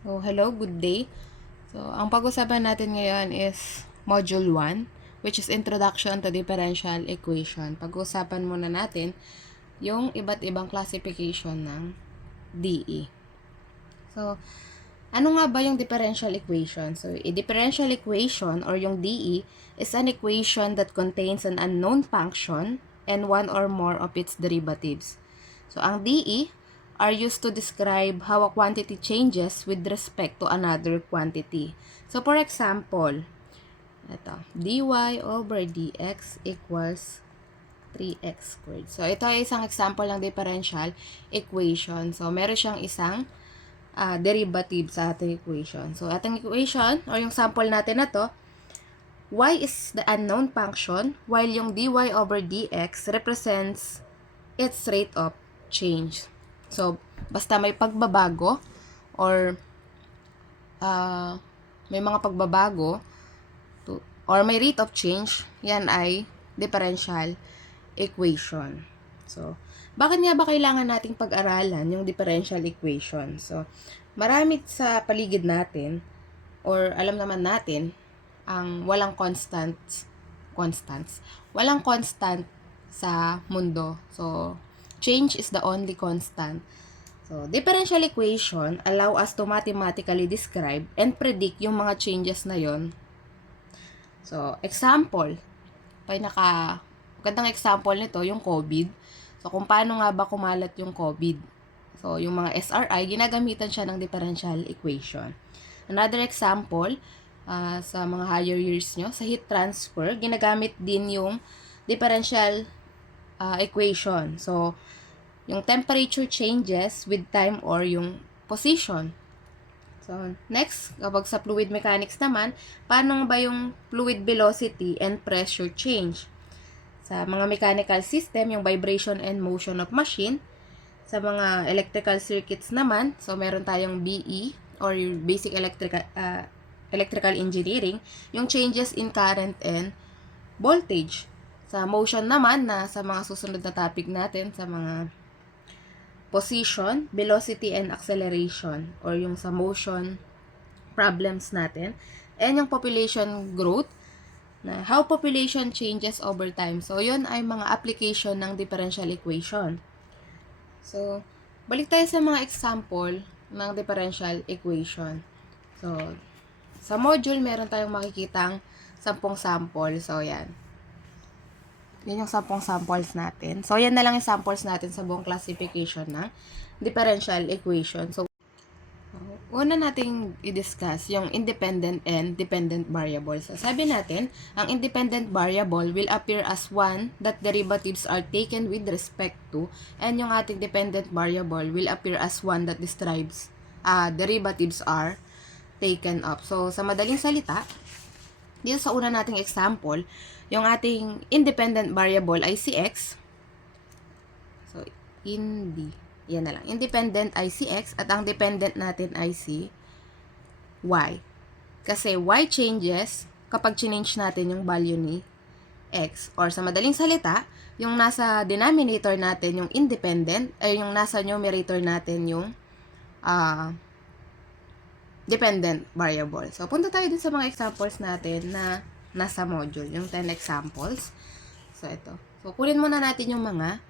So, hello, good day. So, ang pag-usapan natin ngayon is Module 1, which is Introduction to Differential Equation. Pag-usapan muna natin yung iba't ibang classification ng DE. So, ano nga ba yung differential equation? So, a differential equation or yung DE is an equation that contains an unknown function and one or more of its derivatives. So, ang DE are used to describe how a quantity changes with respect to another quantity. So, for example, ito, dy over dx equals 3x squared. So, ito ay isang example ng differential equation. So, meron siyang isang derivative sa ating equation. So, ating equation, or yung sample natin na to, y is the unknown function, while yung dy over dx represents its rate of change. So, basta may pagbabago, or may mga pagbabago, or may rate of change, yan ay differential equation. So, bakit nga ba kailangan nating pag-aralan yung differential equation? So, marami sa paligid natin, or alam naman natin, ang walang walang constant sa mundo. So, change is the only constant. So, differential equation allow us to mathematically describe and predict yung mga changes na yon. So, example, magandang example nito, yung COVID. So, kung paano nga ba kumalat yung COVID. So, yung mga SRI, ginagamitan siya ng differential equation. Another example, sa mga higher years nyo, sa heat transfer, ginagamit din yung differential equation. So, yung temperature changes with time or yung position. So, next, kapag sa fluid mechanics naman, paano ba yung fluid velocity and pressure change? Sa mga mechanical system, yung vibration and motion of machine. Sa mga electrical circuits naman, so meron tayong BE or basic electrical engineering, yung changes in current and voltage. Sa motion naman, na sa mga susunod na topic natin, sa mga position, velocity, and acceleration, or yung sa motion problems natin, and yung population growth, na how population changes over time. So, yun ay mga application ng differential equation. So, balik tayo sa mga example ng differential equation. So, sa module, meron tayong makikitang 10 sample. So, yan. Yan yung 10 samples natin. So, yan na lang yung samples natin sa buong classification ng differential equation. So, una nating i-discuss yung independent and dependent variables. So, sabi natin, ang independent variable will appear as one that derivatives are taken with respect to, and yung ating dependent variable will appear as one that describes derivatives are taken up. So, sa madaling salita, dito sa una nating example, yung ating independent variable ay si x. So, yan na lang. Independent ay si x at ang dependent natin ay si y. Kasi y changes kapag change natin yung value ni x. Or sa madaling salita, yung nasa denominator natin yung independent, ay yung nasa numerator natin yung dependent variable. So, punta tayo dun sa mga examples natin na nasa module, yung 10 examples. So, ito. So, kunin muna natin yung mga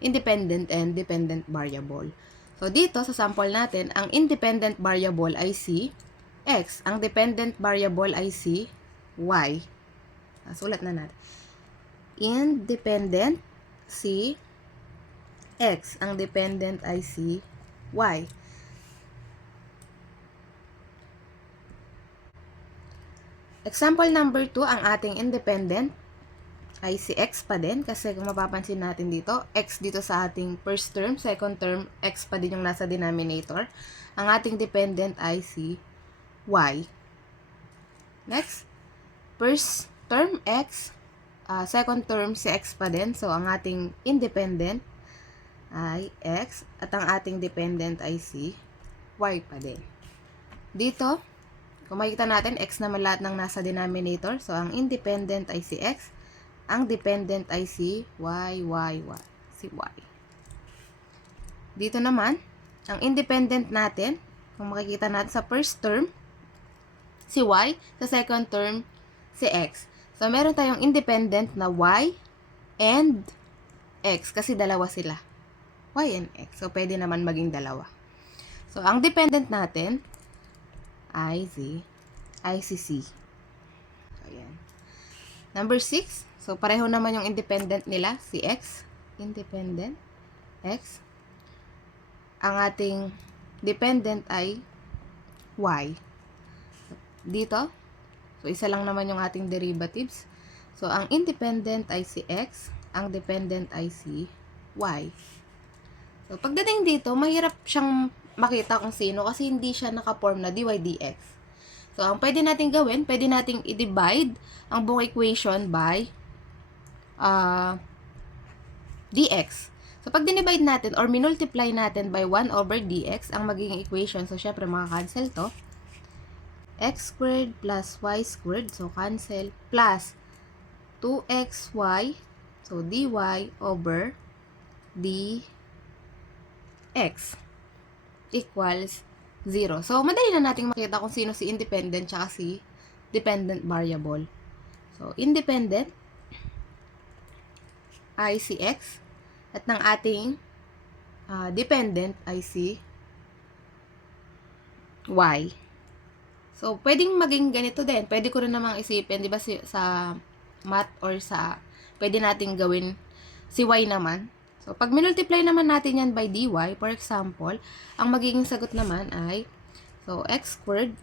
independent and dependent variable. So, dito sa sample natin, ang independent variable ay si x. Ang dependent variable ay si y. Sulat na natin. Independent si x. Ang dependent ay si y. Example number 2, ang ating independent ay si x pa din, kasi kung mapapansin natin dito, x dito sa ating first term, second term, x pa din yung nasa denominator. Ang ating dependent ay si y. Next, first term x, second term si x pa din, so ang ating independent ay x, at ang ating dependent ay si y pa din. Dito, kung makikita natin, x naman lahat ng nasa denominator, so ang independent ay si x, ang dependent ay si si y. Dito naman, ang independent natin Kung makikita natin sa first term, si y, sa second term, si x. So, meron tayong independent na y and x kasi dalawa sila. Y and x. So, pwede naman maging dalawa. So, ang dependent natin ay si C. So, ayan. Number 6. So, pareho naman yung independent nila, si x. Independent, x. Ang ating dependent ay y. Dito, so, isa lang naman yung ating derivatives. So, ang independent ay si x, ang dependent ay si y. So, pagdating dito, mahirap siyang makita kung sino kasi hindi siya naka-form na dy dx. So, ang pwede natin gawin, pwede nating i-divide ang buong equation by dx. So, pag dinivide natin or minultiply natin by 1 over dx, ang magiging equation, so, syempre, makakancel to. X squared plus y squared, so, cancel, plus 2xy, so, dy over dx equals 0. So, madali na nating makita kung sino si independent tsaka si dependent variable. So, independent ay si x at ng ating dependent ay si y. So, pwedeng maging ganito din. Pwede ko rin namang isipin, di ba, sa math or pwede nating gawin si y naman. So, pag minultiply naman natin yan by dy, for example, ang magiging sagot naman ay, so, x squared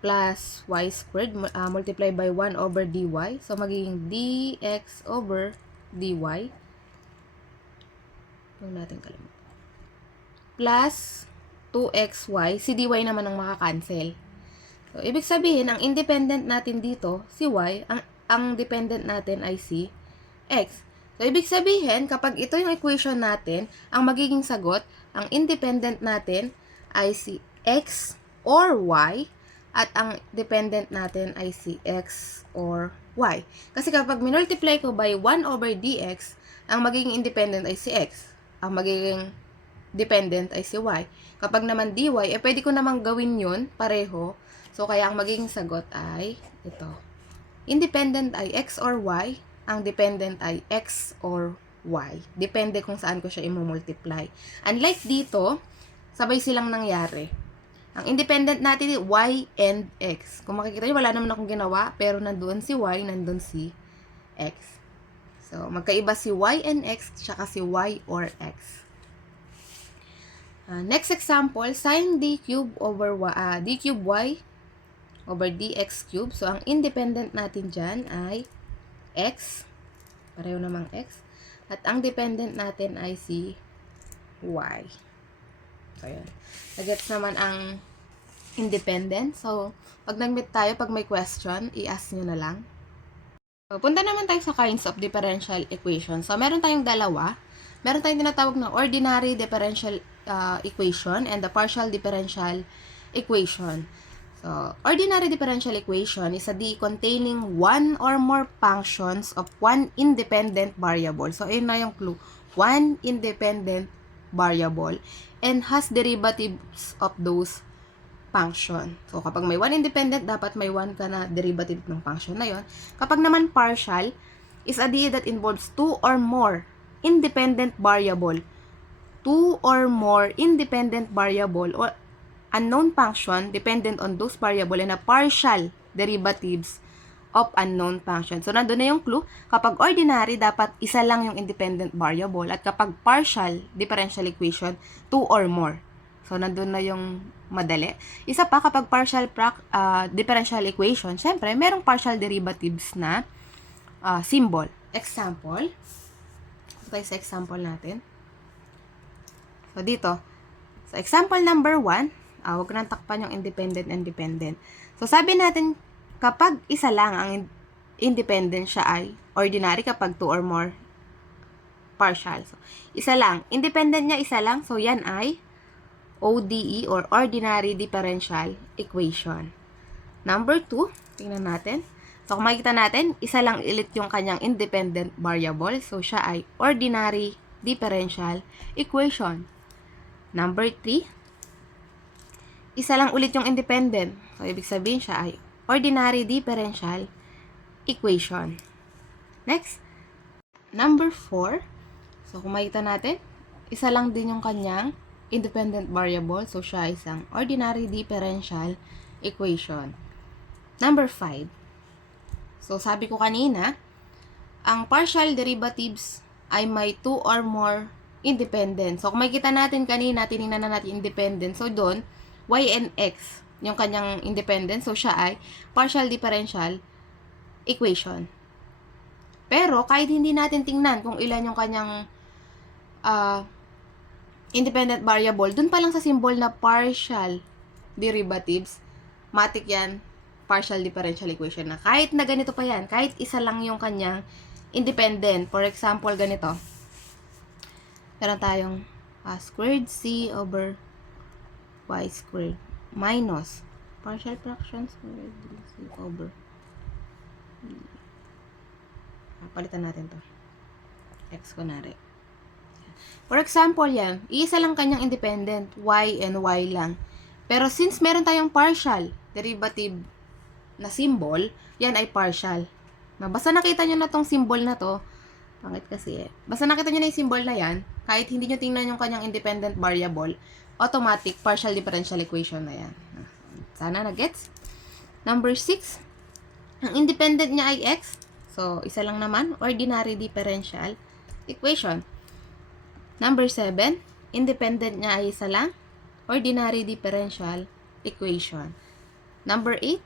plus y squared multiply by 1 over dy. So, magiging dx over dy. Huwag natin kalimutan. Plus 2xy. Si dy naman ang makakancel. So, ibig sabihin, ang independent natin dito, si y, ang dependent natin ay si x. So, ibig sabihin, kapag ito yung equation natin, ang magiging sagot, ang independent natin ay si x or y, at ang dependent natin ay si x or y. Kasi kapag minultiply ko by 1 over dx, ang magiging independent ay si x. Ang magiging dependent ay si y. Kapag naman dy, pwede ko namang gawin yun, pareho. So, kaya ang magiging sagot ay ito. Independent ay x or y, ang dependent ay x or y. Depende kung saan ko siya i-multiply. Unlike dito, sabay silang nangyari. Ang independent natin ay y and x. Kung makikita nyo, wala naman akong ginawa, pero nandoon si y, nandoon si x. So, magkaiba si y and x, tsaka si y or x. Next example, sin d cube over d cube y over dx cube. So, ang independent natin dyan ay x. Pareho namang x. At ang dependent natin ay si y. So, yun. Nagets naman ang independent. So, pag nag-meet tayo, pag may question, i-ask nyo na lang. So, punta naman tayo sa kinds of differential equation. So, meron tayong dalawa. Meron tayong tinatawag na ordinary differential equation and the partial differential equation. So, ordinary differential equation is a D containing one or more functions of one independent variable. So, ayun na yung clue. One independent variable and has derivatives of those function. So, kapag may one independent, dapat may one ka na derivative ng function na yon. Kapag naman partial, is a D that involves two or more independent variable. Two or more independent variable or unknown function dependent on those variable and a partial derivatives of unknown function. So, nandun na yung clue. Kapag ordinary, dapat isa lang yung independent variable. At kapag partial differential equation, two or more. So, nandun na yung madali. Isa pa, kapag partial differential equation, syempre, merong partial derivatives na symbol. Example. Ito sa example natin. So, dito. So, example number 1, huwag ko nang takpan yung independent and dependent. So, sabi natin, kapag isa lang ang independent, siya ay ordinary. Kapag two or more, partial. So, isa lang. Independent niya, isa lang. So, yan ay ODE or ordinary differential equation. Number 2, tingnan natin. So, kung makikita natin, isa lang ulit yung kanyang independent variable. So, siya ay ordinary differential equation. Number 3, isa lang ulit yung independent. So, ibig sabihin siya ay ordinary differential equation. Next, number 4. So, kung makita natin, isa lang din yung kanyang independent variable. So, siya isang ordinary differential equation. Number 5. So, sabi ko kanina, ang partial derivatives ay may 2 or more independent. So, kung makita natin kanina, tinignan na natin independent. So, doon, y and x, yung kanyang independent. So, siya ay partial differential equation. Pero, kahit hindi natin tingnan kung ilan yung kanyang independent variable, dun pa lang sa symbol na partial derivatives, matik yan, partial differential equation na. Kahit na ganito pa yan, kahit isa lang yung kanyang independent. For example, ganito. Meron tayong squared c over y squared minus partial fraction squared c over palitan natin to. X kunwari. For example yan, iisa lang kanyang independent, y and y lang. Pero since meron tayong partial derivative na symbol, yan ay partial. Basta nakita nyo na tong symbol na to, pangit kasi basta nakita nyo na yung symbol na yan, kahit hindi nyo tingnan yung kanyang independent variable, automatic partial differential equation na yan. Sana na-gets? Number 6, ang independent niya ay x. So, isa lang naman, ordinary differential equation. Number 7, independent niya ay isa lang, ordinary differential equation. Number 8,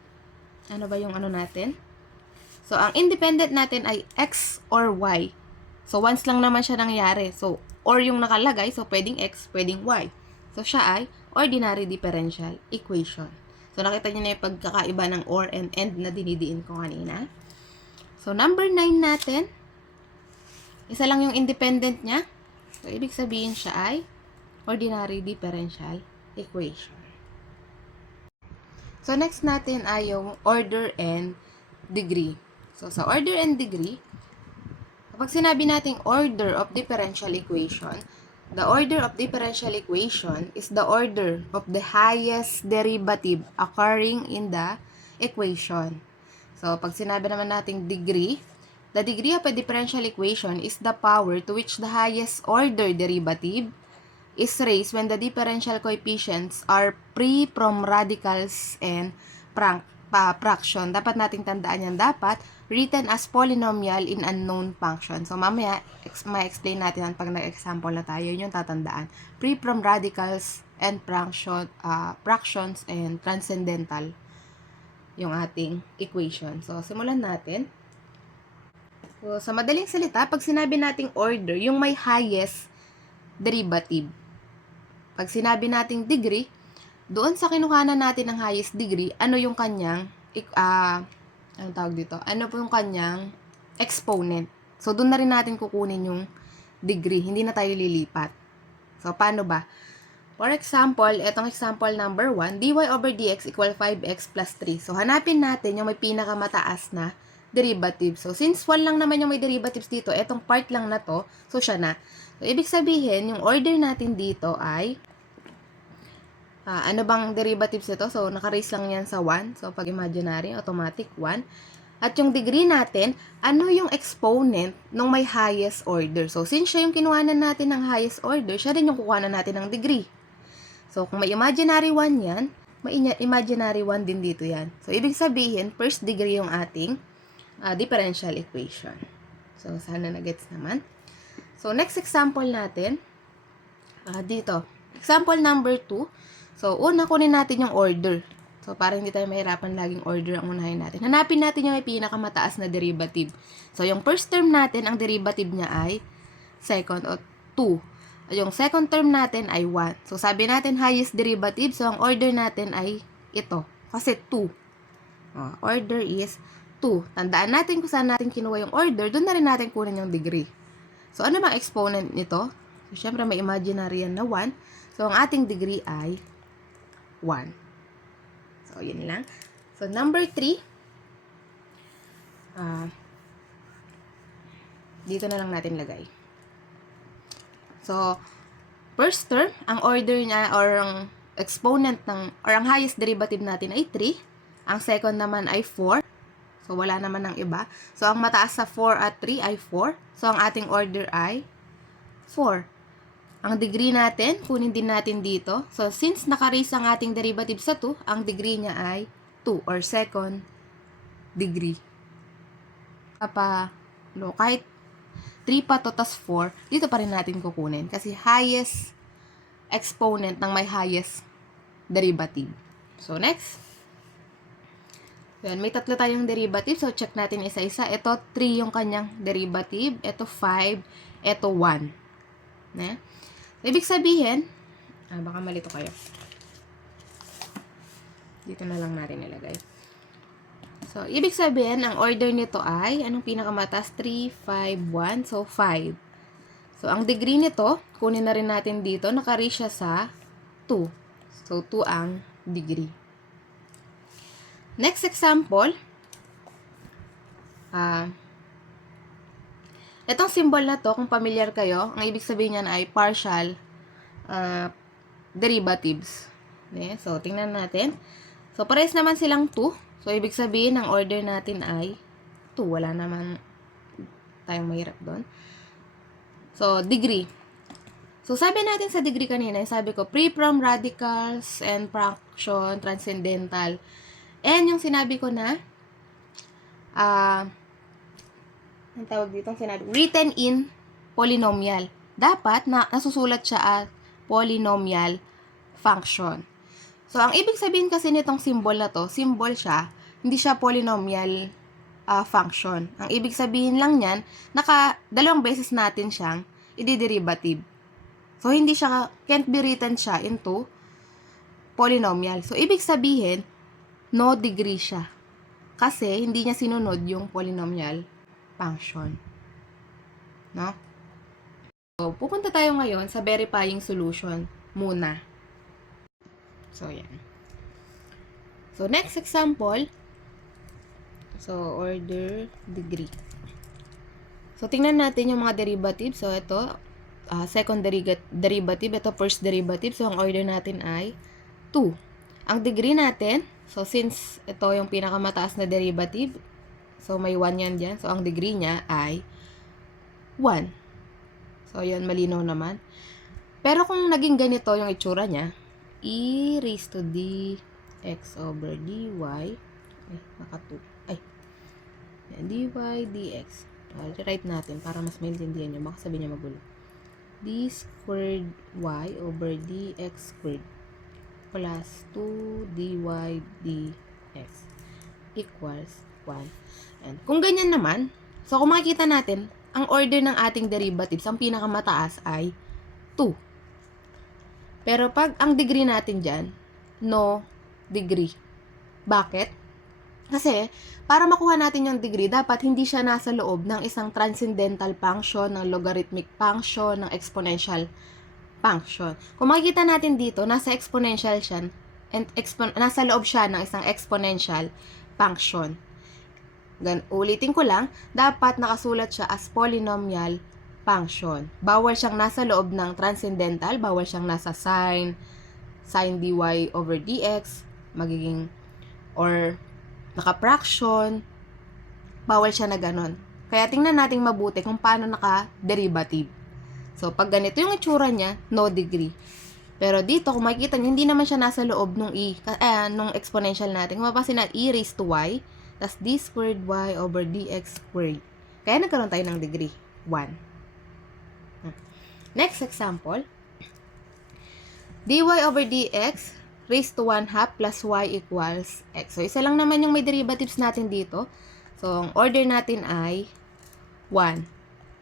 ano ba yung ano natin? So, ang independent natin ay x or y. So, once lang naman siya nangyari. So, or yung nakalagay, so pwedeng x, pwedeng y. So, siya ay ordinary differential equation. So, nakita niyo na yung pagkakaiba ng or and na dinidiin ko kanina. So, number 9 natin, isa lang yung independent niya. So, ibig sabihin siya ay ordinary differential equation. So, next natin ay yung order and degree. So, sa order and degree, kapag sinabi nating order of differential equation, the order of differential equation is the order of the highest derivative occurring in the equation. So, pag sinabi naman nating degree, the degree of a differential equation is the power to which the highest order derivative is raised when the differential coefficients are free from radicals and fraction. Dapat nating tandaan yan. Dapat written as polynomial in unknown function. So, mamaya, ma-explain natin yan pag nag-example na tayo. Yun yung tatandaan. Free from radicals and fractions and transcendental yung ating equation. So, simulan natin. So, sa madaling salita, pag sinabi nating order, yung may highest derivative. Pag sinabi nating degree, doon sa kinuhanan natin ng highest degree, ano yung kanyang, anong tawag dito? Ano po yung kanyang exponent. So, doon na rin natin kukunin yung degree. Hindi na tayo lilipat. So, paano ba? For example, etong example number 1, dy over dx equal 5x plus 3. So, hanapin natin yung may pinakamataas na derivative. So, since 1 lang naman yung may derivatives dito, etong part lang na to, so siya na. So, ibig sabihin, yung order natin dito ay, ano bang derivatives ito? So, naka-raise lang yan sa 1. So, pag imaginary, automatic 1. At yung degree natin, ano yung exponent ng may highest order? So, since siya yung kinuhanan natin ng highest order, siya rin yung kukuhanan natin ng degree. So, kung may imaginary 1 yan, may imaginary 1 din dito yan. So, ibig sabihin, first degree yung ating differential equation. So, sana na-gets naman. So, next example natin, dito. Example number 2. So, una kunin natin yung order. So, para hindi tayo mahirapan laging order ang unahin natin. Hanapin natin yung may pinakamataas na derivative. So, yung first term natin, ang derivative niya ay second o 2. Yung second term natin ay 1. So, sabi natin highest derivative. So, ang order natin ay ito. Kasi 2. Order is 2. Tandaan natin kung saan natin kinuha yung order. Doon na rin natin kunin yung degree. So, ano bang exponent nito? So, syempre may imaginary yan na 1. So, ang ating degree ay 1. So, yun lang. So, number 3. Dito na lang natin lagay. So, first term, ang order niya or ang exponent ng or ang highest derivative natin ay 3. Ang second naman ay 4. So, wala naman ng iba. So, ang mataas sa 4 at 3 ay 4. So, ang ating order ay 4. Ang degree natin, kunin din natin dito. So, since naka-raise ang ating derivative sa 2, ang degree niya ay 2 or second degree. Kahit 3 pa to tas 4, dito pa rin natin kukunin. Kasi highest exponent ng may highest derivative. So, next. Yan, may tatlo tayong derivative. So, check natin isa-isa. Ito, 3 yung kanyang derivative. Ito, 5. Ito, 1. Na? Ibig sabihin, baka malito kayo. Dito na lang natin ilagay. So, ibig sabihin, ang order nito ay, anong pinakamataas? 3, 5, 1. So, 5. So, ang degree nito, kunin na rin natin dito, naka-reach siya sa 2. So, 2 ang degree. Next example, itong symbol na to, kung familiar kayo, ang ibig sabihin niyan ay partial derivatives. Okay? So, tingnan natin. So, parehas naman silang 2. So, ibig sabihin, ang order natin ay 2. Wala naman tayong mahirap doon. So, degree. So, sabi natin sa degree kanina, sabi ko, free from radicals and fraction, transcendental. And yung sinabi ko na, ang tawag dito, written in polynomial. Dapat nasusulat siya as polynomial function. So, ang ibig sabihin kasi nitong symbol na to, symbol siya, hindi siya polynomial function. Ang ibig sabihin lang niyan, dalawang beses natin siyang i-derivative. So, hindi siya, can't be written siya into polynomial. So, ibig sabihin, no degree siya. Kasi, hindi niya sinunod yung polynomial function. No? So, pupunta tayo ngayon sa verifying solution muna. So, yan. So, next example. So, order degree. So, tingnan natin yung mga derivative. So, ito, second derivative. Ito, first derivative. So, ang order natin ay 2. Ang degree natin, so, since ito yung pinakamataas na derivative, so, may 1 yan dyan. So, ang degree niya ay 1. So, yun, malinaw naman. Pero kung naging ganito yung itsura niya, e raised to dx over dy, dy dx. I-write natin para mas maintindihan nyo. Baka sabihin niya magulo. d squared y over dx squared plus 2 dy dx equals 1. And kung ganyan naman, so kung makikita natin, ang order ng ating derivatives, ang pinakamataas ay 2. Pero pag ang degree natin dyan, no degree. Bakit? Kasi, para makuha natin yung degree, dapat hindi siya nasa loob ng isang transcendental function, ng logarithmic function, ng exponential function. Kung makikita natin dito, nasa exponential siya, and nasa loob siya ng isang exponential function. Ulitin ko lang, dapat nakasulat siya as polynomial function. Bawal siyang nasa loob ng transcendental, bawal siyang nasa sin dy over dx, magiging, or naka-fraction, bawal siya na ganon. Kaya tingnan natin mabuti kung paano naka-derivative. So, pag ganito yung itsura niya, no degree. Pero dito, kung makikita niyo, hindi naman siya nasa loob nung nung exponential natin. Kung mapasin na e raised to y, tas d squared y over dx squared. Kaya nagkaroon tayo ng degree, 1. Next example, dy over dx raised to 1/2 plus y equals x. So, isa lang naman yung may derivatives natin dito. So, ang order natin ay 1.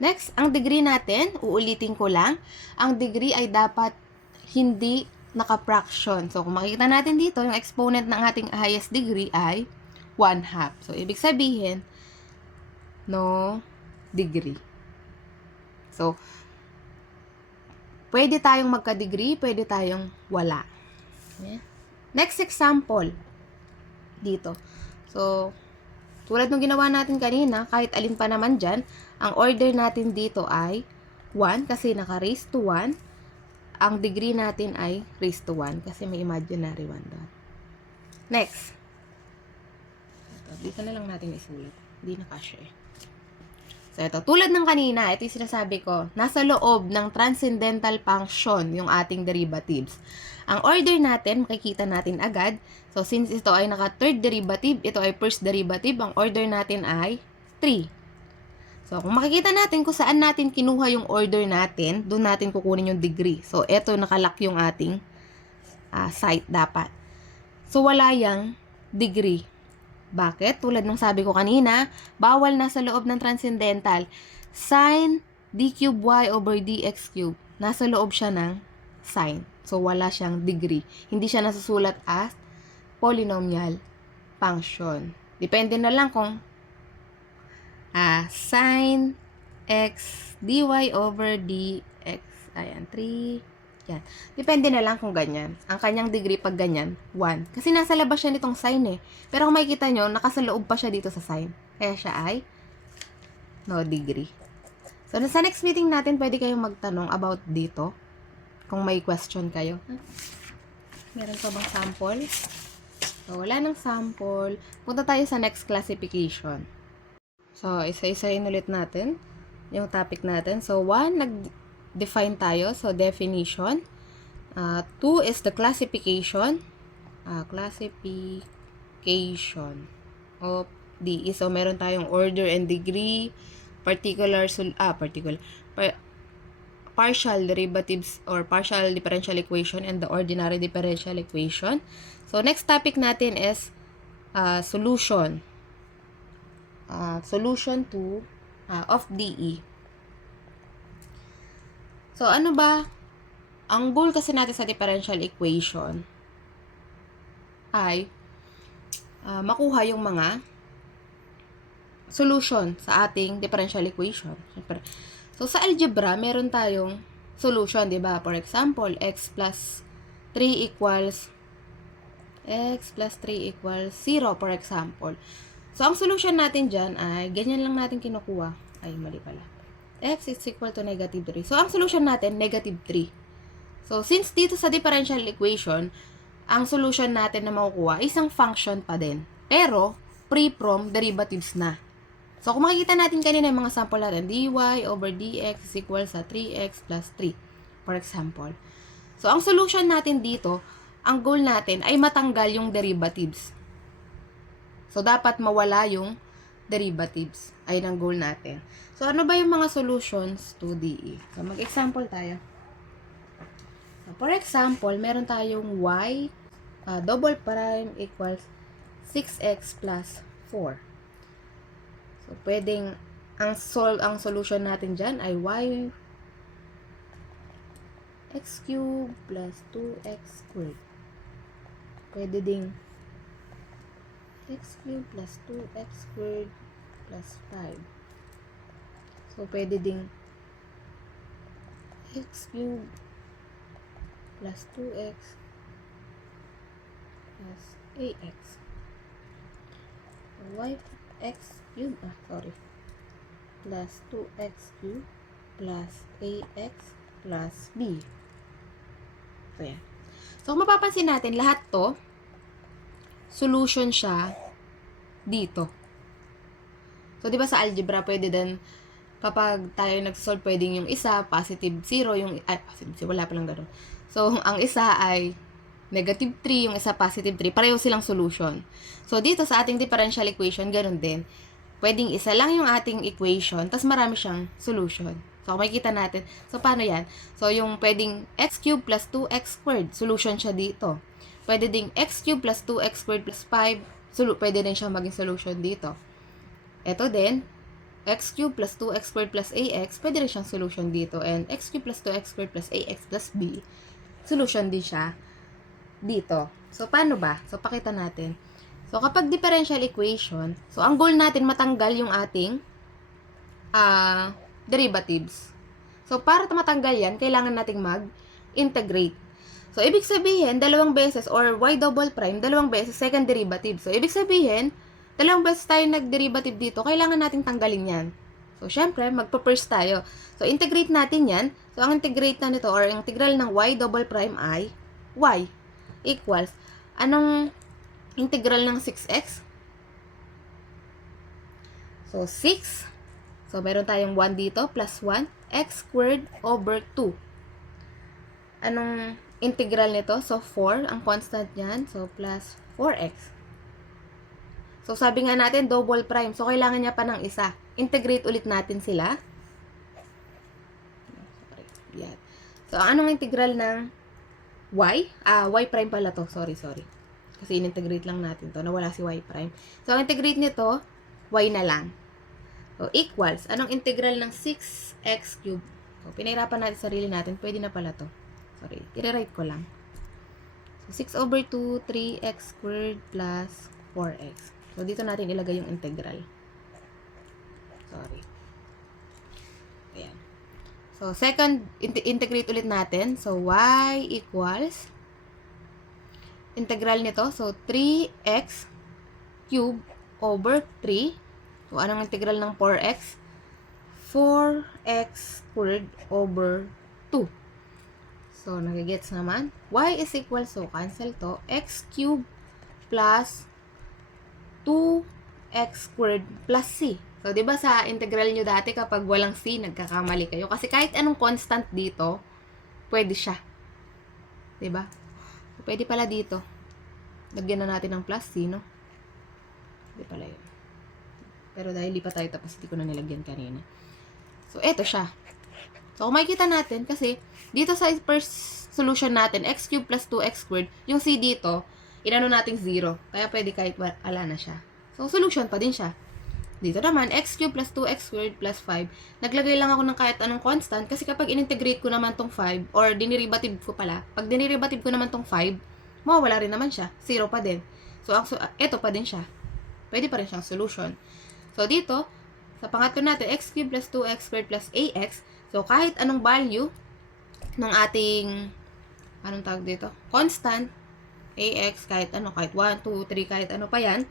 Next, ang degree natin, uulitin ko lang, ang degree ay dapat hindi naka-fraction. So, kung makikita natin dito, yung exponent ng ating highest degree ay 1/2. So, ibig sabihin, no degree. So, pwede tayong magka-degree, pwede tayong wala. Okay? Next example, dito. So, tulad ng ginawa natin kanina, kahit alin pa naman dyan, ang order natin dito ay 1 kasi naka-raise to 1. ang degree natin ay raised to 1 kasi may imaginary 1 doon. Next. Ito, dito na lang natin isulat. Hindi na kasya eh. So, ito. Tulad ng kanina, ito yung sinasabi ko, nasa loob ng transcendental function yung ating derivatives. Ang order natin, makikita natin agad. So, since ito ay naka-third derivative, ito ay first derivative, ang order natin ay 3. So, kung makikita natin kung saan natin kinuha yung order natin, doon natin kukunin yung degree. So, ito nakalock yung ating site dapat. So, wala yang degree. Bakit? Tulad ng sabi ko kanina, bawal na sa loob ng transcendental. Sin d cube y over dx cube. Nasa loob siya ng sin. So, wala siyang degree. Hindi siya nasusulat as polynomial function. Depende na lang kung sin x dy over dx. Ayan, 3. Yan. Depende na lang kung ganyan. Ang kanyang degree pag ganyan, 1. Kasi nasa labas siya nitong sin eh. Pero kung makikita nyo, nakasaloob pa siya dito sa sin. Kaya siya ay no degree. So, sa next meeting natin, pwede kayong magtanong about dito. Kung may question kayo. Meron pa bang sample? So, wala nang sample. Punta tayo sa next classification. So, isa-isayin ulit natin yung topic natin. So, 1, nag-define tayo. So, definition. 2 is the classification. Classification of DE. So, meron tayong order and degree, partial derivatives or partial differential equation and the ordinary differential equation. So, next topic natin is solution. Solution to of DE. So, ano ba? Ang goal kasi natin sa differential equation ay makuha yung mga solution sa ating differential equation. So, sa algebra, meron tayong solution, di ba? For example, x plus 3 equals 0, for example. So, ang solution natin dyan ay, ganyan lang natin kinukuha. Ay, mali pala. X is equal to negative 3. So, ang solution natin, negative 3. So, since dito sa differential equation, ang solution natin na makukuha, isang function pa din. Pero, free from derivatives na. So, kung makikita natin kanina yung mga sample natin, dy over dx is equal sa 3x plus 3, for example. So, ang solution natin dito, ang goal natin ay matanggal yung derivatives. So, dapat mawala yung derivatives. Ay ang goal natin. So, ano ba yung mga solutions to DE? So, mag-example tayo. So, for example, meron tayong y double prime equals 6x plus 4. So, pwedeng ang solution natin dyan ay y x cubed plus 2x squared. Pwede ding x cubed plus 2x squared plus 5. So, pwede ding x cubed plus 2x plus ax. Y x cubed, plus 2x cubed plus ax plus b. So, yan. So, kung mapapansin natin, lahat to, solution siya dito. So, di ba sa algebra, pwede din, kapag tayo nag-solve, pwedeng yung isa, positive 0, positive 0, wala palang gano'n. So, ang isa ay negative 3, yung isa positive 3, pareho silang solution. So, dito sa ating differential equation, gano'n din. Pwedeng isa lang yung ating equation, tas marami siyang solution. So, kung makikita natin, so, paano yan? So, yung pwedeng x cubed plus 2x squared, solution siya dito. Pwede ding x cubed plus 2x squared plus 5, pwede din siya maging solution dito. Ito din, x cubed plus 2x squared plus ax, pwede rin siyang solution dito. And x cubed plus 2x squared plus ax plus b, solution din siya dito. So, paano ba? So, pakita natin. So, kapag differential equation, so, ang goal natin matanggal yung ating derivatives. So, para matanggal yan, kailangan nating mag-integrate. So, ibig sabihin, dalawang beses, or y double prime, dalawang beses, second derivative. So, ibig sabihin, dalawang beses tayo nag-derivative dito, kailangan nating tanggalin yan. So, syempre, magpa-first tayo. So, integrate natin yan. So, ang integrate na nito, or integral ng y double prime ay y equals, anong integral ng 6x? So, 6. So, meron tayong 1 dito, plus 1, x squared over 2. Anong integral nito? So, 4, ang constant niyan. So, plus 4x. So, sabi nga natin, double prime. So, kailangan niya pa ng isa. Integrate ulit natin sila. Yan. So, anong integral ng y? Y prime pala to. Sorry. Kasi in-integrate lang natin to. Nawala si y prime. So, ang integrate nito, y na lang. So, equals. Anong integral ng 6x cubed? So, pinahirapan natin sarili natin. Pwede na pala to. Sorry. I-rewrite ko lang. So, 6 over 2, 3x squared plus 4x. So, dito natin ilagay yung integral. Sorry. Ayan. So, second, integrate ulit natin. So, y equals integral nito. So, 3x cube over 3. So, anong integral ng 4x? 4x squared over 2. So, nagigets naman. Y is equal, so, cancel to. X cube plus 2x squared plus c. So, di ba sa integral nyo dati kapag walang c, nagkakamali kayo? Kasi kahit anong constant dito, pwede siya. Di ba? So, pwede pala dito. Lagyan na natin ng plus c, no? Hindi pala yun. Pero dahil di pa tayo tapos, hindi ko na nilagyan kanina. So, eto siya. So, kung makikita natin, kasi dito sa first solution natin, x cubed plus 2x squared, yung c dito, inano natin 0. Kaya pwede kahit wala na siya. So, solution pa din siya. Dito naman, x cubed plus 2x squared plus 5. Naglagay lang ako ng kahit anong constant kasi kapag in-integrate ko naman tong 5, or dinerivative ko pala, pag dinerivative ko naman tong 5, mawawala rin naman siya. 0 pa din. So, ito pa din siya. Pwede pa rin siyang solution. So, dito, sa pangatlo natin, x cubed plus 2x squared plus ax. So, kahit anong value ng ating, anong tawag dito? Constant, ax, kahit ano, kahit 1, 2, 3, kahit ano pa yan.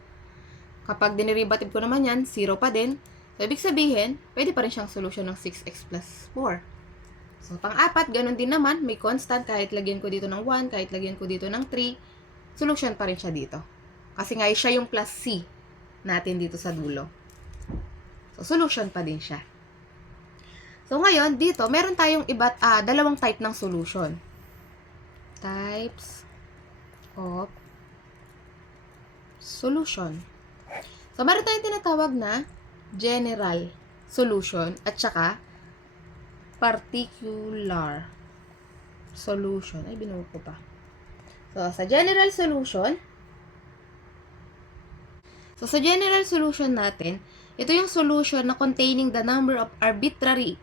Kapag dinerivative ko naman yan, 0 pa din. So, ibig sabihin, pwede pa rin siyang solution ng 6x plus 4. So, pang-apat, ganun din naman, may constant, kahit lagyan ko dito ng 1, kahit lagyan ko dito ng 3, solution pa rin siya dito. Kasi nga, siya yung plus c natin dito sa dulo. So, solution pa din siya. So, ngayon, dito, meron tayong dalawang type ng solution. Types of solution. So, meron tayong tinatawag na general solution at saka particular solution. Ay, binuo ko pa. So, sa general solution natin, ito yung solution na containing the number of arbitrary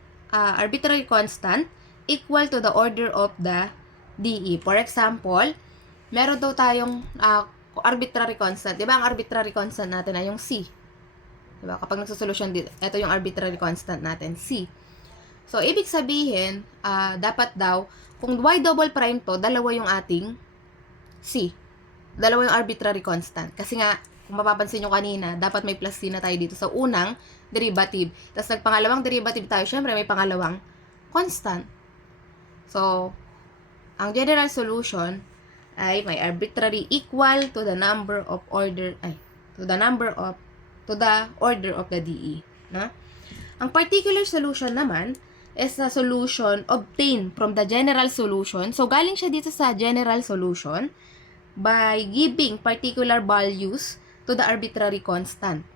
constant equal to the order of the DE. For example, meron daw tayong arbitrary constant. Diba, ang arbitrary constant natin ay yung C. Diba, kapag nagsosolusyon dito, ito yung arbitrary constant natin, C. So, ibig sabihin, dapat daw, kung y double prime to, dalawa yung ating C. Dalawa yung arbitrary constant. Kasi nga, kung mapapansin nyo kanina, dapat may plus C na tayo dito sa unang derivative. Tapos, nagpangalawang derivative tayo, syempre, may pangalawang constant. So, ang general solution ay may arbitrary equal to the order of the DE. No? Ang particular solution naman is a solution obtained from the general solution. So, galing siya dito sa general solution by giving particular values to the arbitrary constant.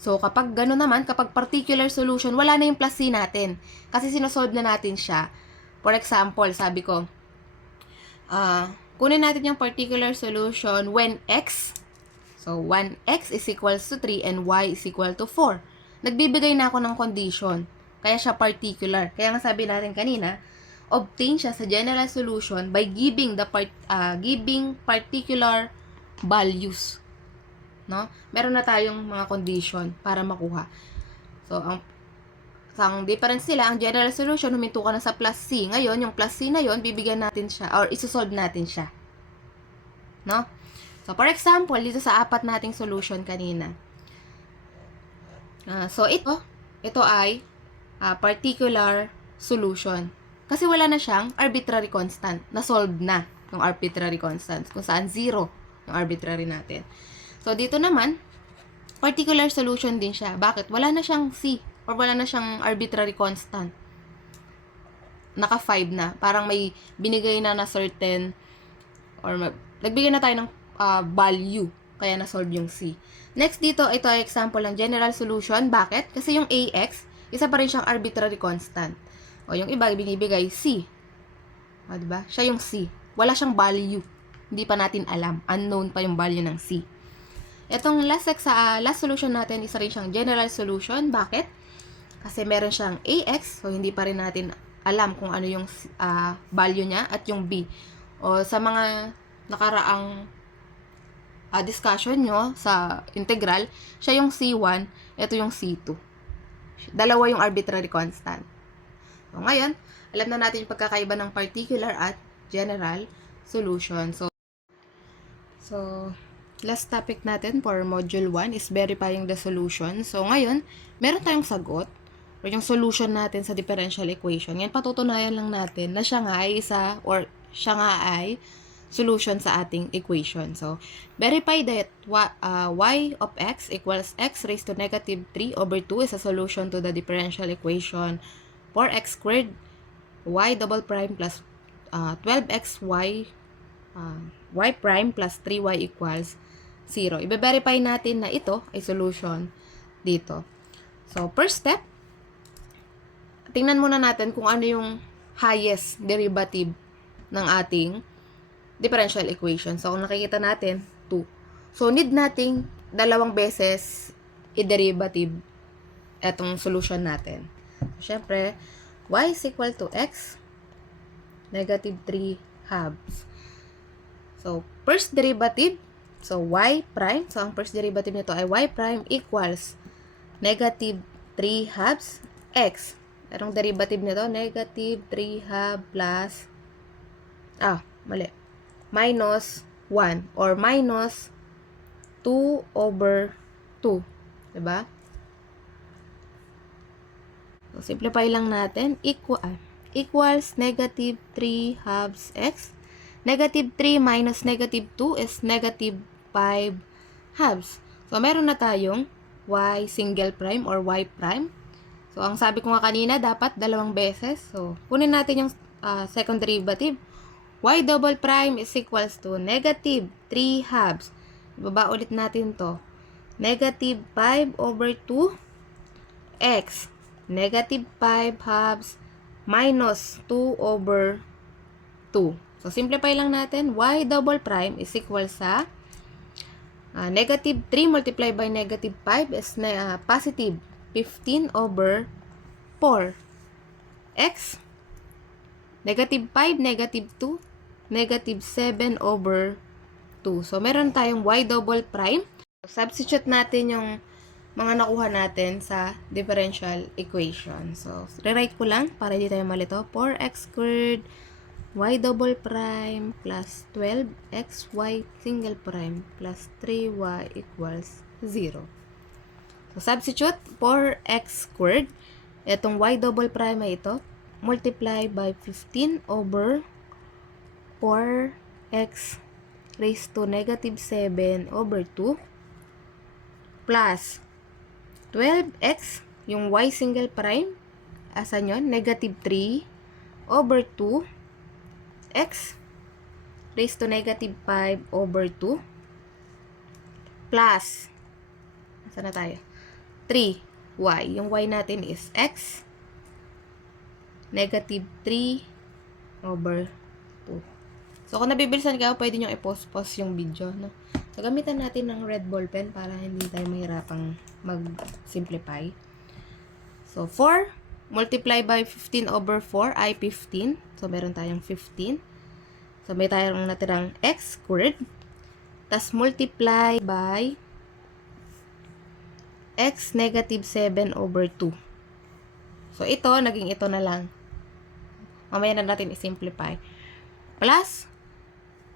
So, kapag gano'n naman, kapag particular solution, wala na yung plus C natin. Kasi sinosolve na natin siya. For example, sabi ko, kunin natin yung particular solution when x, so 1x is equals to 3 and y is equal to 4. Nagbibigay na ako ng condition. Kaya siya particular. Kaya nga sabi natin kanina, obtain siya sa general solution by giving particular values. No? Meron na tayong mga condition para makuha. So, ang difference nila, ang general solution, huminto ka na sa plus C. Ngayon, yung plus C na yon, bibigyan natin siya, or isosolve natin siya. No? So, for example, dito sa apat nating solution kanina. So, ito, ito ay particular solution. Kasi wala na siyang arbitrary constant. Na-solve na yung arbitrary constants. Kung saan 0 yung arbitrary natin. So, dito naman, particular solution din siya. Bakit? Wala na siyang C or wala na siyang arbitrary constant. Naka 5 na. Parang may binigay na certain or nagbigay na tayo ng value. Kaya na-solve yung C. Next dito, ito ay example ng general solution. Bakit? Kasi yung AX, isa pa rin siyang arbitrary constant. O yung iba, binibigay C. O, diba? Siya yung C. Wala siyang value. Hindi pa natin alam. Unknown pa yung value ng C. Itong last solution natin, isa rin siyang general solution. Bakit? Kasi meron siyang AX, so hindi pa rin natin alam kung ano yung value niya at yung B. O sa mga nakaraang discussion nyo sa integral, siya yung C1, ito yung C2. Dalawa yung arbitrary constant. So ngayon, alam na natin yung pagkakaiba ng particular at general solution. So last topic natin for module 1 is verifying the solution. So, ngayon, meron tayong sagot or yung solution natin sa differential equation. Yan, patutunayan lang natin na siya nga ay solution sa ating equation. So, verify that y of x equals x raised to negative 3 over 2 is a solution to the differential equation 4x squared y double prime plus 12xy y prime plus 3y equals 0. Ibe-verify natin na ito ay solution dito. So, first step, tingnan muna natin kung ano yung highest derivative ng ating differential equation. So, kung nakikita natin, 2. So, need nating dalawang beses i-derivative etong solution natin. Siyempre, y is equal to x negative 3 halves. So, first derivative, so y prime, so ang first derivative nito ay y prime equals negative 3 halves x. Anong derivative nito? Negative 3 halves plus, minus 1 or minus 2 over 2. Diba? So, simplify lang natin. Equals negative 3 halves x. Negative 3 minus negative 2 is negative 5 halves. So, meron na tayong y single prime or y prime. So, ang sabi ko nga kanina, dapat dalawang beses. So, kunin natin yung second derivative. Y double prime is equals to negative 3 halves. Ibaba ulit natin to. Negative 5 over 2 x. Negative 5 halves minus 2 over 2. So, simplify lang natin. Y double prime is equal sa negative 3 multiplied by negative 5 is positive 15 over 4. X. Negative 5, negative 2, negative 7 over 2. So, meron tayong y double prime. Substitute natin yung mga nakuha natin sa differential equation. So, rewrite ko lang para hindi tayo malito. 4x squared y double prime plus 12xy single prime plus 3y equals 0. So, substitute 4x squared. Itong y double prime ay ito. Multiply by 15 over 4x raised to negative 7 over 2 plus 12x, yung y single prime, asan yun? Negative 3 over 2 x raised to negative 5 over 2 plus, asan na tayo? 3y. Yung y natin is x negative 3 over 2. So, kung nabibilisan ka, pwede nyo i-pause yung video. No? So, gamitan natin ng red ball pen para hindi tayo mahirapang mag-simplify. So, 4 multiply by 15 over 4 ay 15. So, meron tayong 15. So, may tayong natirang x squared. Tas multiply by x negative 7 over 2. So, ito, naging ito na lang. Mamaya na natin i-simplify. Plus,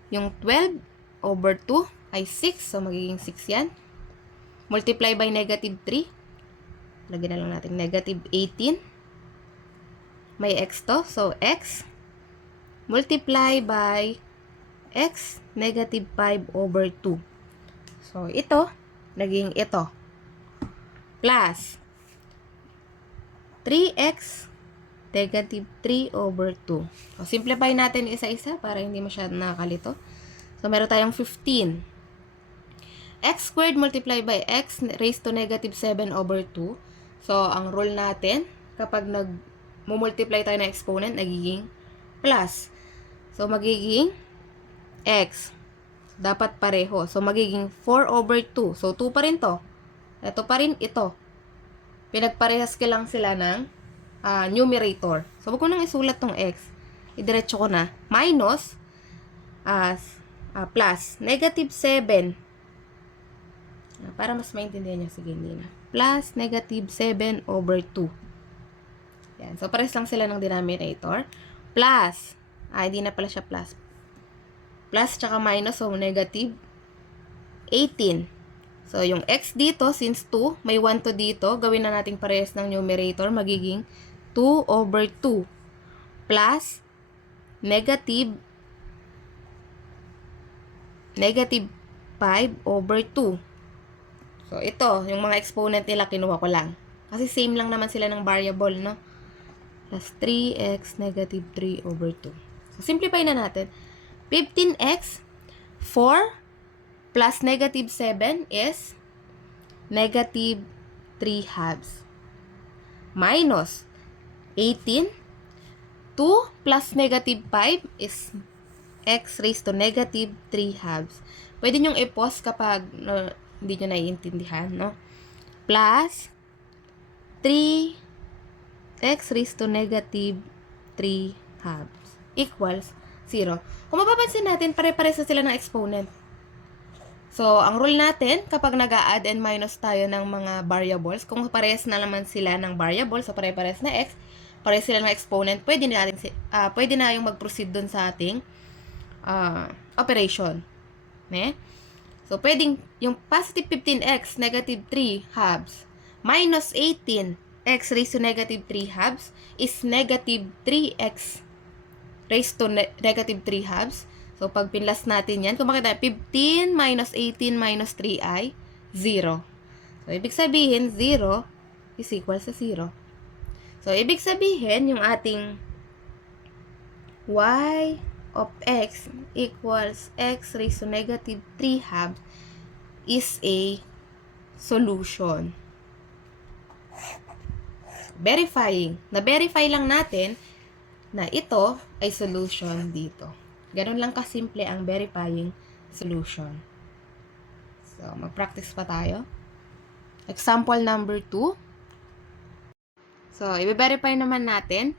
yung 12 over 2 ay 6. So, magiging 6 yan. Multiply by negative 3. lagyan na lang natin negative 18. May x to. So, x multiply by x negative 5 over 2. So, ito, naging ito. Plus 3x negative 3 over 2. So, simplify natin isa-isa para hindi masyadong nakakalito. So, meron tayong 15. X squared multiply by x raised to negative 7 over 2. So, ang rule natin, kapag nag-multiply tayo ng exponent, nagiging plus. So, magiging x. Dapat pareho. So, magiging 4 over 2. So, 2 pa rin to. Ito pa rin ito. Pinagparehas ko lang sila ng numerator. So, wag ko nang isulat tong x. Idiretso ko na. Minus plus negative 7. Para mas maintindihan nyo. Sige, hindi na. Plus negative 7 over 2. Yan. So, pares lang sila ng denominator. Plus. Hindi na pala siya plus. Plus tsaka minus. So, negative 18. So, yung x dito, since 2, may 1 to dito, gawin na natin parehas ng numerator. Magiging 2 over 2. Plus negative 5 over 2. So, ito, yung mga exponent nila, kinuha ko lang. Kasi same lang naman sila ng variable, no? Plus 3x negative 3 over 2. So, simplify na natin. 15x, 4, plus negative 7 is negative 3 halves. Minus 18, 2 plus negative 5 is x raised to negative 3 halves. Pwede nyong i-pause kapag hindi nyo naiintindihan, no? Plus 3x raised to negative 3 halves equals 0. Kung mapapansin natin, pare-pares na sila ng exponent. So, ang rule natin, kapag nag-a-add and minus tayo ng mga variables, kung parehas na naman sila ng variables, so pare-pares na x, parehas sila ng exponent, pwede na yung mag-proceed dun sa ating operation. So, pwedeng yung positive 15x, negative 3 halves, minus 18x raised to negative 3 halves is negative 3x raised to negative 3 halves. So, pag pinlas natin yan, kung makita, 15 minus 18 minus 3i, 0. So, ibig sabihin, 0 is equal sa 0. So, ibig sabihin, yung ating y of x equals x raised to negative 3 halves is a solution. Verifying. Na-verify lang natin na ito ay solution dito. Ganun lang kasimple ang verifying solution. So, mag-practice pa tayo. Example number 2. So, i-verify naman natin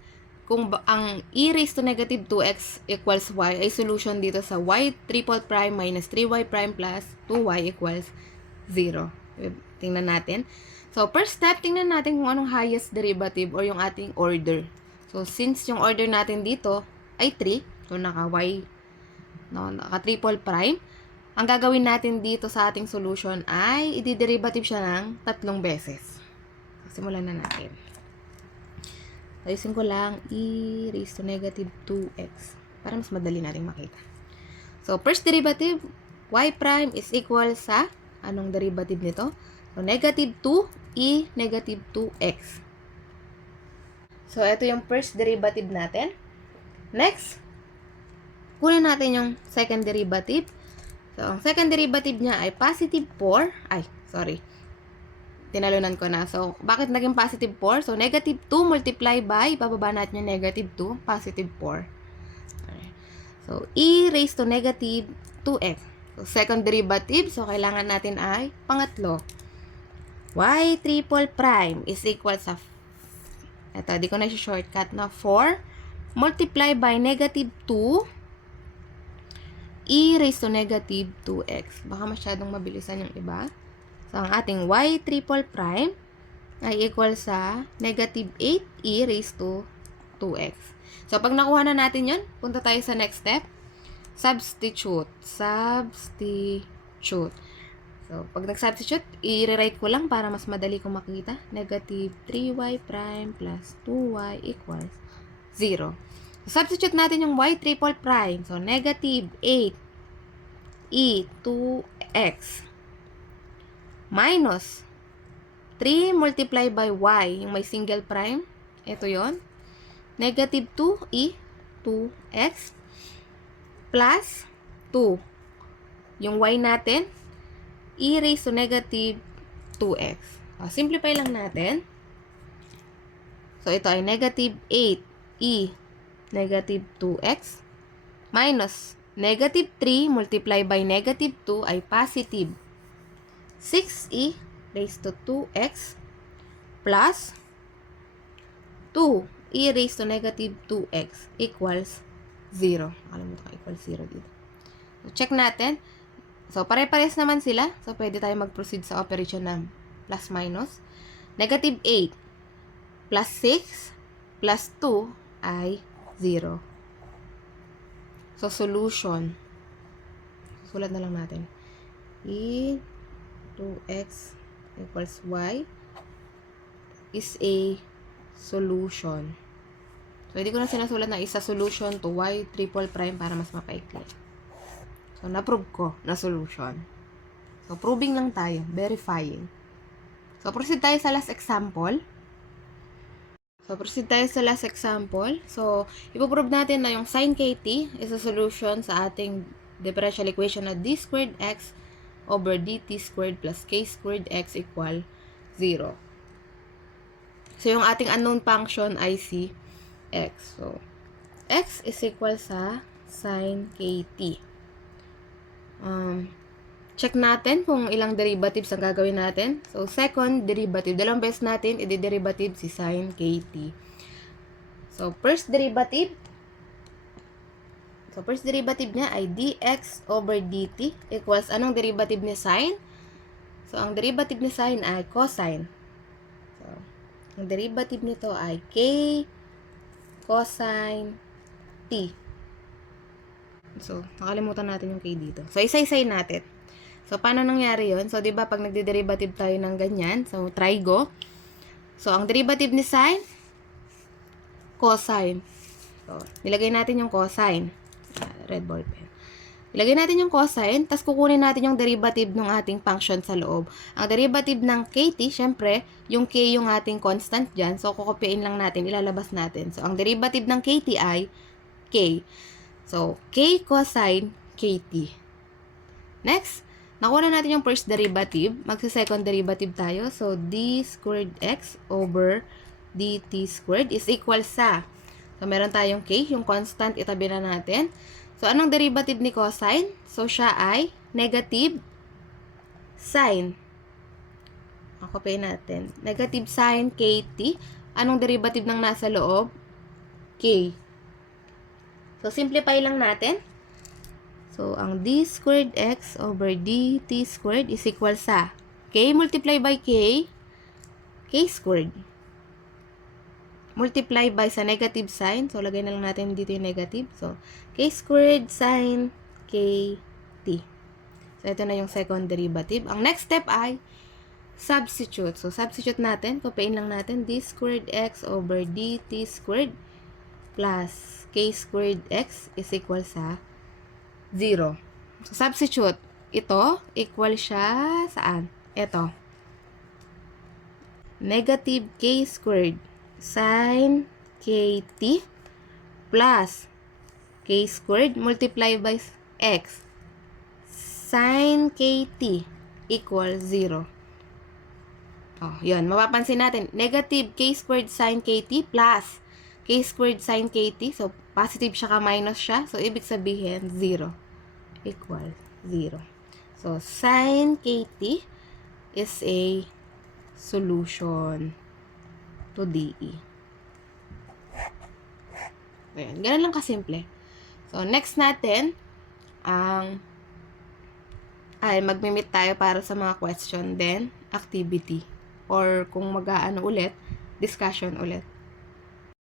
kung ang e raised to negative 2x equals y ay solution dito sa y triple prime minus 3y prime plus 2y equals 0. Tingnan natin. So, first step, tingnan natin kung anong highest derivative or yung ating order. So, since yung order natin dito ay 3, so naka-y, naka triple prime, ang gagawin natin dito sa ating solution ay i-derivative siya ng 3 beses. So, simulan na natin. Ayusin ko lang e raised to negative 2x para mas madali natin makita. So, first derivative, y prime is equal sa, anong derivative nito? So, negative 2 e negative 2x. So, ito yung first derivative natin. Next, kunin natin yung second derivative. So, ang second derivative niya ay positive 4. Tinalunan ko na. So, bakit naging positive 4? So, negative 2 multiply by, bababa natin yung negative 2, positive 4. Okay. So, e raised to negative 2x. So, second derivative. So, kailangan natin ay pangatlo. Y triple prime is equal sa, eto, di ko na shortcut na 4 multiply by negative 2 e raised to negative 2x. Baka masyadong mabilisan yung iba. So, ang ating y triple prime ay equal sa negative 8 e raised to 2x. So, pag nakuha na natin yun, punta tayo sa next step. Substitute. So, pag nag-substitute, i-rewrite ko lang para mas madali ko makita. Negative 3y prime plus 2y equals 0. So, substitute natin yung y triple prime. So, negative 8e 2x minus 3 multiplied by y, yung may single prime. Ito yon. Negative 2e 2x plus 2. Yung y natin, e raised to negative 2x. O, simplify lang natin. So, ito ay negative 8e negative 2x minus negative 3 multiplied by negative 2 ay positive 6e raised to 2x plus 2e raised to negative 2x equals 0. Nakalimutan ko equals 0 dito. So, check natin. So, pare-pares naman sila. So, pwede tayo mag-proceed sa operation ng plus minus. Negative 8 plus 6 plus 2 ay 0. So, solution. Sulat na lang natin. E 2x equals y is a solution. So, hindi ko na sinasulat na isa solution to y triple prime para mas mapaikli. So, na-prove ko na solution. So, proving lang tayo. Verifying. So, proceed tayo sa last example. So, ipoprove natin na yung sin kt is a solution sa ating differential equation na d squared x over dt squared plus k squared x equal 0. So, yung ating unknown function ay si x. So, x is equal sa sin kt. Check natin kung ilang derivatives ang gagawin natin. So, second derivative. Dalawang beses natin i-derivative si sin kt. So, first derivative niya ay dx over dt equals anong derivative ni sin? So, ang derivative ni sin ay cosine. So, ang derivative nito ay k cosine t. So, nakalimutan natin yung k dito. So, isa-isay natin. So, paano nangyari yun? So, di ba pag nagde-derivative tayo ng ganyan, so, try go. So, ang derivative ni sin, cosine. So, nilagay natin yung cosine. Red ball pen. Ilagay natin yung cosine, tapos kukunin natin yung derivative ng ating function sa loob. Ang derivative ng kt, syempre, yung k yung ating constant dyan. So, kukopyain lang natin, ilalabas natin. So, ang derivative ng kt ay k. So, k cosine kt. Next, nakuha natin yung first derivative. Magsa-second derivative tayo. So, d squared x over dt squared is equal sa. So, meron tayong k, yung constant, itabi na natin. So, anong derivative ni cosine? So, siya ay negative sine. Copy natin. Negative sine kt. Anong derivative ng nasa loob? K. So, simplify lang natin. So, ang d squared x over dt squared is equal sa k multiply by k squared. Multiply by sa negative sign. So, lagay na lang natin dito yung negative. So, k squared sin kt. So, ito na yung second derivative. Ang next step ay substitute. So, substitute natin. Copyain lang natin d squared x over dt squared plus k squared x is equal sa 0. So, substitute. Ito, equal siya saan? Ito. Negative k squared sin kt plus k squared multiply by x sin kt equal 0. Oh, yun. Mapapansin natin, negative k squared sin kt plus k squared sin kt. So, positive siya ka minus siya. So, ibig sabihin, 0 equal 0. So, sin kt is a solution to DE. Ayan. Ganun lang kasimple. So, next natin, ay mag-meet tayo para sa mga question, then activity. Or kung mag-aano ulit, discussion ulit.